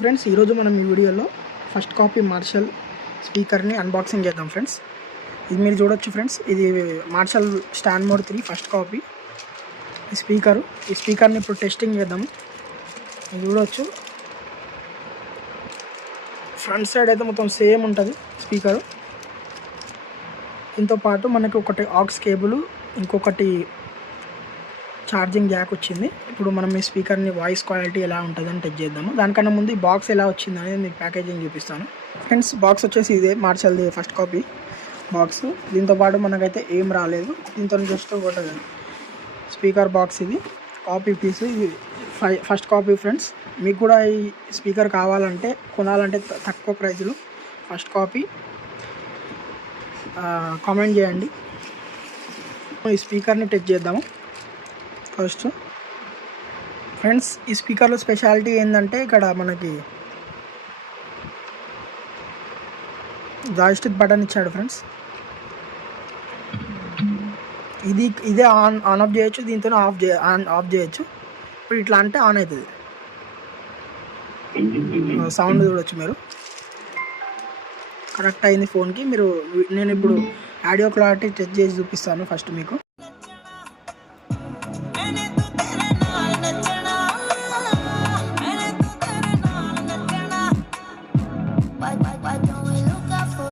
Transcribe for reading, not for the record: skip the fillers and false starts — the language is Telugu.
ఫ్రెండ్స్ ఈరోజు మనం ఈ వీడియోలో ఫస్ట్ కాపీ మార్షల్ స్పీకర్ని అన్బాక్సింగ్ చేద్దాం ఫ్రెండ్స్. ఇది మీరు చూడొచ్చు ఫ్రెండ్స్, ఇది Marshall Stanmore 3 first copy ఈ స్పీకర్ని ఇప్పుడు టెస్టింగ్ చేద్దాము. ఇది చూడొచ్చు, ఫ్రంట్ సైడ్ అయితే మొత్తం సేమ్ ఉంటుంది స్పీకరు. దీంతో పాటు మనకి ఒకటి ఆక్స్ కేబుల్, ఇంకొకటి ఛార్జింగ్ జాక్ వచ్చింది. ఇప్పుడు మనం ఈ స్పీకర్ని వాయిస్ క్వాలిటీ ఎలా ఉంటుందని టెస్ట్ చేద్దాము. దానికన్నా ముందు ఈ బాక్స్ ఎలా వచ్చింది అనేది మీకు ప్యాకేజింగ్ చూపిస్తాను ఫ్రెండ్స్. బాక్స్ వచ్చేసి ఇదే మార్షల్ది ఫస్ట్ కాపీ బాక్స్. దీంతో పాటు మనకైతే ఏం రాలేదు, దీంతో జస్ట్ ఒకటి స్పీకర్ బాక్స్. ఇది కాపీ పీస్, ఇది ఫస్ట్ కాపీ ఫ్రెండ్స్. మీకు కూడా ఈ స్పీకర్ కావాలంటే, కొనాలంటే తక్కువ ప్రైజ్లో ఫస్ట్ కాపీ కామెంట్ చేయండి. ఈ స్పీకర్ని టెస్ట్ చేద్దాము ఫస్ట్ ఫ్రెండ్స్. ఈ స్పీకర్లో స్పెషాలిటీ ఏంటంటే, ఇక్కడ మనకి జాయిస్టిక్ బటన్ ఇచ్చాడు ఫ్రెండ్స్. ఇదే ఆన్ ఆఫ్ చేయొచ్చు, దీంతో ఆఫ్ చేయొచ్చు. ఇప్పుడు ఇట్లా అంటే ఆన్ అవుతుంది. సౌండ్ చూడొచ్చు మీరు, కనెక్ట్ అయింది ఫోన్కి. నేను ఇప్పుడు ఆడియో క్లారిటీ టెస్ట్ చేసి చూపిస్తాను ఫస్ట్ మీకు.